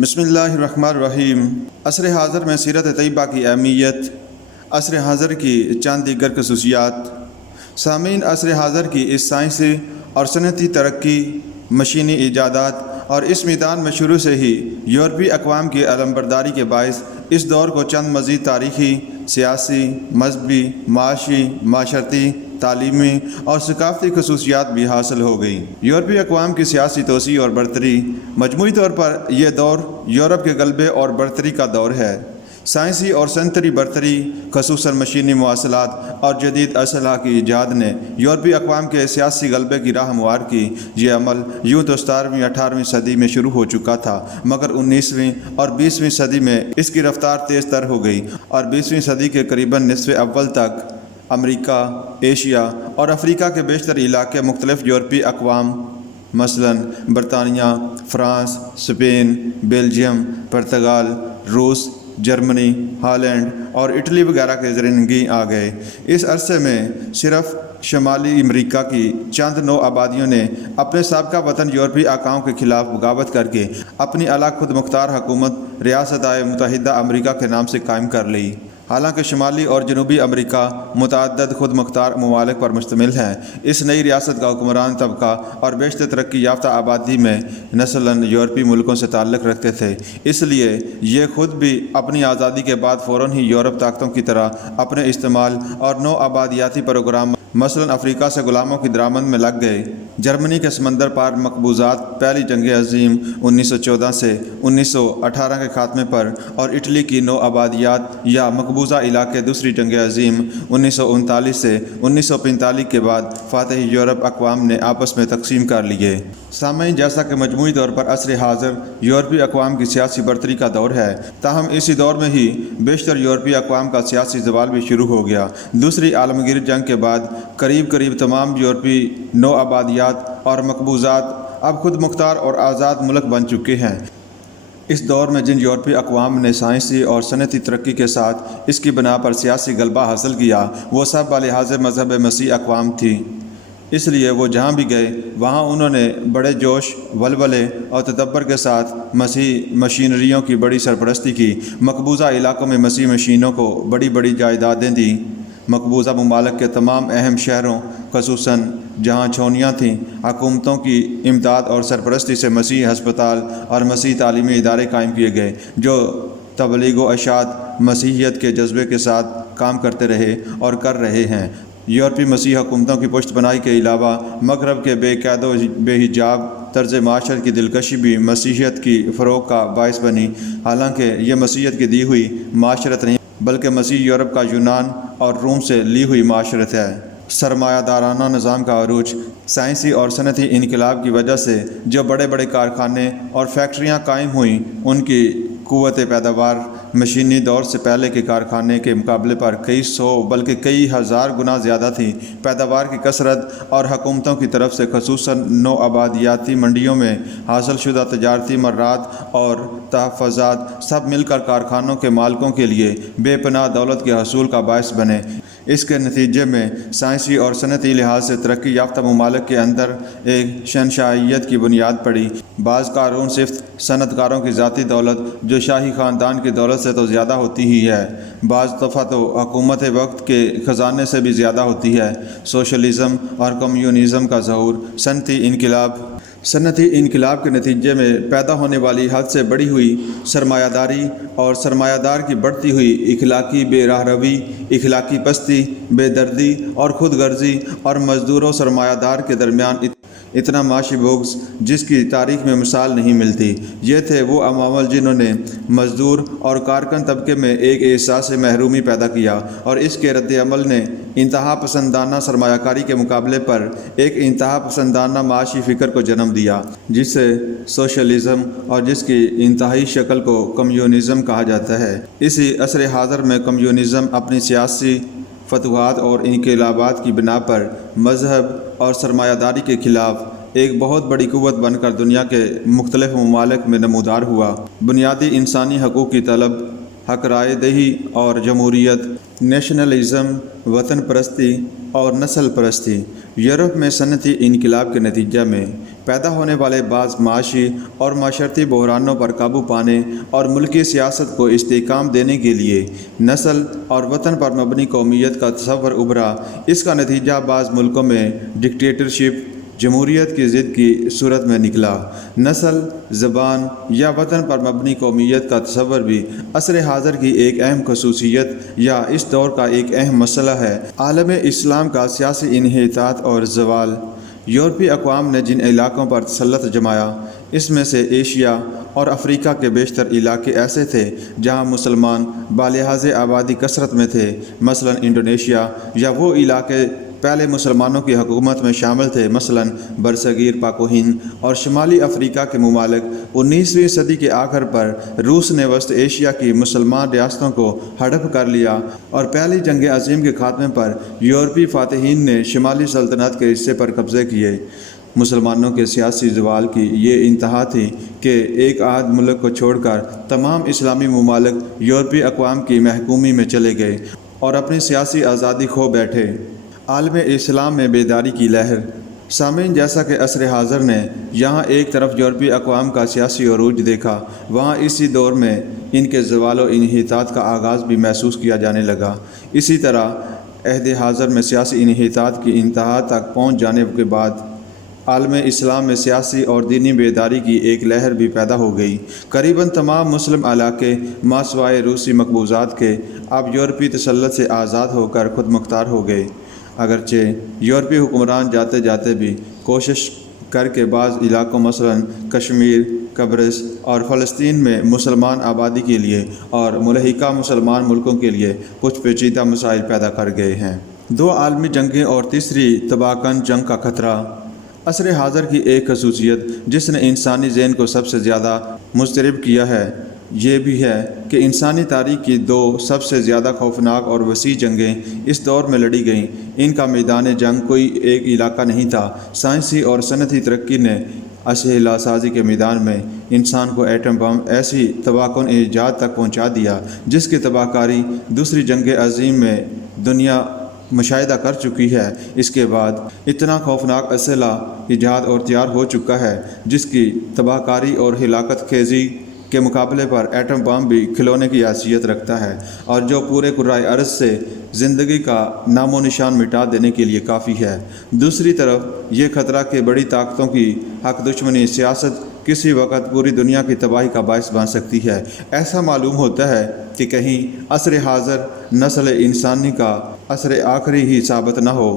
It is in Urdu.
بسم اللہ الرحمن الرحیم۔ عصر حاضر میں سیرت طیبہ کی اہمیت، عصر حاضر کی چند دیگر خصوصیات۔ سامعین، عصر حاضر کی اس سائنسی اور صنعتی ترقی، مشینی ایجادات اور اس میدان میں شروع سے ہی یورپی اقوام کی علمبرداری کے باعث اس دور کو چند مزید تاریخی، سیاسی، مذہبی، معاشی، معاشرتی، تعلیمی اور ثقافتی خصوصیات بھی حاصل ہو گئی۔ یورپی اقوام کی سیاسی توسیع اور برتری۔ مجموعی طور پر یہ دور یورپ کے غلبے اور برتری کا دور ہے۔ سائنسی اور صنعتی برتری، خصوصاً مشینی مواصلات اور جدید اسلحہ کی ایجاد نے یورپی اقوام کے سیاسی غلبے کی راہ ہموار کی۔ یہ عمل یوں تو 17ویں 18ویں صدی میں شروع ہو چکا تھا، مگر 19ویں اور 20ویں صدی میں اس کی رفتار تیز تر ہو گئی اور 20ویں صدی کے قریباً نصف اول تک امریکہ، ایشیا اور افریقہ کے بیشتر علاقے مختلف یورپی اقوام مثلاً برطانیہ، فرانس، اسپین، بیلجیم، پرتگال، روس، جرمنی، ہالینڈ اور اٹلی وغیرہ کے زیرنگیں آ گئے۔ اس عرصے میں صرف شمالی امریکہ کی چند نو آبادیوں نے اپنے سابقہ وطن یورپی آقاؤں کے خلاف بغاوت کر کے اپنی الگ خود مختار حکومت ریاستہائے متحدہ امریکہ کے نام سے قائم کر لی۔ حالانکہ شمالی اور جنوبی امریکہ متعدد خود مختار ممالک پر مشتمل ہیں، اس نئی ریاست کا حکمران طبقہ اور بیشتر ترقی یافتہ آبادی میں نسلاً یورپی ملکوں سے تعلق رکھتے تھے، اس لیے یہ خود بھی اپنی آزادی کے بعد فوراً ہی یورپ طاقتوں کی طرح اپنے استعمال اور نو آبادیاتی پروگرام مثلاً افریقہ سے غلاموں کی درآمد میں لگ گئے۔ جرمنی کے سمندر پار مقبوضات پہلی جنگ عظیم 1914 سے 1918 کے خاتمے پر اور اٹلی کی نو آبادیات یا مقبوضہ علاقے دوسری جنگ عظیم 1939 سے 1945 کے بعد فاتح یورپ اقوام نے آپس میں تقسیم کر لیے۔ سامعین، جیسا کہ مجموعی طور پر عصر حاضر یورپی اقوام کی سیاسی برتری کا دور ہے، تاہم اسی دور میں ہی بیشتر یورپی اقوام کا سیاسی زوال بھی شروع ہو گیا۔ دوسری عالمگیر جنگ کے بعد قریب تمام یورپی نو آبادیات اور مقبوضات اب خود مختار اور آزاد ملک بن چکے ہیں۔ اس دور میں جن یورپی اقوام نے سائنسی اور صنعتی ترقی کے ساتھ اس کی بنا پر سیاسی غلبہ حاصل کیا، وہ سب بلحاظ مذہب مسیح اقوام تھیں۔ اس لیے وہ جہاں بھی گئے وہاں انہوں نے بڑے جوش، ولولے اور تدبر کے ساتھ مسیح مشینریوں کی بڑی سرپرستی کی۔ مقبوضہ علاقوں میں مسیح مشینوں کو بڑی بڑی جائیدادیں دیں۔ مقبوضہ ممالک کے تمام اہم شہروں، خصوصاً جہاں چھاؤنیاں تھیں، حکومتوں کی امداد اور سرپرستی سے مسیح ہسپتال اور مسیح تعلیمی ادارے قائم کیے گئے، جو تبلیغ و اشاعت مسیحیت کے جذبے کے ساتھ کام کرتے رہے اور کر رہے ہیں۔ یورپی مسیح حکومتوں کی پشت پناہی کے علاوہ مغرب کے بے قید و بے حجاب طرز معاشرت کی دلکشی بھی مسیحیت کی فروغ کا باعث بنی، حالانکہ یہ مسیحیت کی دی ہوئی معاشرت نہیں بلکہ مسیح یورپ کا یونان اور روم سے لی ہوئی معاشرت ہے۔ سرمایہ دارانہ نظام کا عروج، سائنسی اور صنعتی انقلاب کی وجہ سے جو بڑے بڑے کارخانے اور فیکٹریاں قائم ہوئیں، ان کی قوت پیداوار مشینی دور سے پہلے کے کارخانے کے مقابلے پر کئی سو بلکہ کئی ہزار گنا زیادہ تھی۔ پیداوار کی کثرت اور حکومتوں کی طرف سے خصوصاً نو آبادیاتی منڈیوں میں حاصل شدہ تجارتی مرات اور تحفظات سب مل کر کارخانوں کے مالکوں کے لیے بے پناہ دولت کے حصول کا باعث بنے۔ اس کے نتیجے میں سائنسی اور صنعتی لحاظ سے ترقی یافتہ ممالک کے اندر ایک شہنشاہیت کی بنیاد پڑی۔ بعض قارون صفت صنعت کاروں کی ذاتی دولت جو شاہی خاندان کی دولت سے تو زیادہ ہوتی ہی ہے، بعض دفعہ تو حکومت وقت کے خزانے سے بھی زیادہ ہوتی ہے۔ سوشلزم اور کمیونزم کا ظہور، صنعتی انقلاب کے نتیجے میں پیدا ہونے والی حد سے بڑھی ہوئی سرمایہ داری اور سرمایہ دار کی بڑھتی ہوئی اخلاقی بے راہ روی، اخلاقی پستی، بے دردی اور خود غرضی اور مزدور و سرمایہ دار کے درمیان اتنا معاشی بغض جس کی تاریخ میں مثال نہیں ملتی۔ یہ تھے وہ عوامل جنہوں نے مزدور اور کارکن طبقے میں ایک احساس محرومی پیدا کیا اور اس کے رد عمل نے انتہا پسندانہ سرمایہ کاری کے مقابلے پر ایک انتہا پسندانہ معاشی فکر کو جنم دیا، جسے سوشلزم اور جس کی انتہائی شکل کو کمیونزم کہا جاتا ہے۔ اسی عصر حاضر میں کمیونزم اپنی سیاسی فتوحات اور انقلابات کی بنا پر مذہب اور سرمایہ داری کے خلاف ایک بہت بڑی قوت بن کر دنیا کے مختلف ممالک میں نمودار ہوا۔ بنیادی انسانی حقوق کی طلب، حق رائے دہی اور جمہوریت، نیشنلزم، وطن پرستی اور نسل پرستی۔ یورپ میں صنعتی انقلاب کے نتیجہ میں پیدا ہونے والے بعض معاشی اور معاشرتی بحرانوں پر قابو پانے اور ملکی سیاست کو استحکام دینے کے لیے نسل اور وطن پر مبنی قومیت کا تصور ابھرا۔ اس کا نتیجہ بعض ملکوں میں ڈکٹیٹرشپ، جمہوریت کی ضد کی صورت میں نکلا۔ نسل، زبان یا وطن پر مبنی قومیت کا تصور بھی عصر حاضر کی ایک اہم خصوصیت یا اس دور کا ایک اہم مسئلہ ہے۔ عالم اسلام کا سیاسی انحطاط اور زوال۔ یورپی اقوام نے جن علاقوں پر تسلط جمایا، اس میں سے ایشیا اور افریقہ کے بیشتر علاقے ایسے تھے جہاں مسلمان بالحاظ آبادی کثرت میں تھے، مثلاً انڈونیشیا، یا وہ علاقے پہلے مسلمانوں کی حکومت میں شامل تھے، مثلاً برصغیر پاک و ہند اور شمالی افریقہ کے ممالک۔ 19ویں صدی کے آخر پر روس نے وسط ایشیا کی مسلمان ریاستوں کو ہڑپ کر لیا اور پہلی جنگ عظیم کے خاتمے پر یورپی فاتحین نے شمالی سلطنت کے حصے پر قبضے کیے۔ مسلمانوں کے سیاسی زوال کی یہ انتہا تھی کہ ایک آدھ ملک کو چھوڑ کر تمام اسلامی ممالک یورپی اقوام کی محکومی میں چلے گئے اور اپنی سیاسی آزادی کھو بیٹھے۔ عالم اسلام میں بیداری کی لہر۔ سامعین، جیسا کہ عصر حاضر نے یہاں ایک طرف یورپی اقوام کا سیاسی عروج دیکھا، وہاں اسی دور میں ان کے زوال و انحطاط کا آغاز بھی محسوس کیا جانے لگا۔ اسی طرح عہد حاضر میں سیاسی انحطاط کی انتہا تک پہنچ جانے کے بعد عالم اسلام میں سیاسی اور دینی بیداری کی ایک لہر بھی پیدا ہو گئی۔ قریباً تمام مسلم علاقے ماسوائے روسی مقبوضات کے اب یورپی تسلط سے آزاد ہو کر خود مختار ہو گئے، اگرچہ یورپی حکمران جاتے جاتے بھی کوشش کر کے بعض علاقوں مثلاً کشمیر، قبرص اور فلسطین میں مسلمان آبادی کے لیے اور ملحقہ مسلمان ملکوں کے لیے کچھ پیچیدہ مسائل پیدا کر گئے ہیں۔ دو عالمی جنگیں اور تیسری تباہ کن جنگ کا خطرہ۔ عصر حاضر کی ایک خصوصیت جس نے انسانی ذہن کو سب سے زیادہ مضطرب کیا ہے یہ بھی ہے کہ انسانی تاریخ کی دو سب سے زیادہ خوفناک اور وسیع جنگیں اس دور میں لڑی گئیں۔ ان کا میدان جنگ کوئی ایک علاقہ نہیں تھا۔ سائنسی اور صنعتی ترقی نے اسلحہ سازی کے میدان میں انسان کو ایٹم بم ایسی تباہ کن ایجاد تک پہنچا دیا جس کی تباہ کاری دوسری جنگ عظیم میں دنیا مشاہدہ کر چکی ہے۔ اس کے بعد اتنا خوفناک اسلحہ ایجاد اور تیار ہو چکا ہے جس کی تباہ کاری اور ہلاکت خیزی کے مقابلے پر ایٹم بم بھی کھلونے کی حیثیت رکھتا ہے، اور جو پورے کرۂ ارض سے زندگی کا نام و نشان مٹا دینے کے لیے کافی ہے۔ دوسری طرف یہ خطرہ کہ بڑی طاقتوں کی حق دشمنی سیاست کسی وقت پوری دنیا کی تباہی کا باعث بن سکتی ہے۔ ایسا معلوم ہوتا ہے کہ کہیں عصر حاضر نسل انسانی کا عصر آخری ہی ثابت نہ ہو۔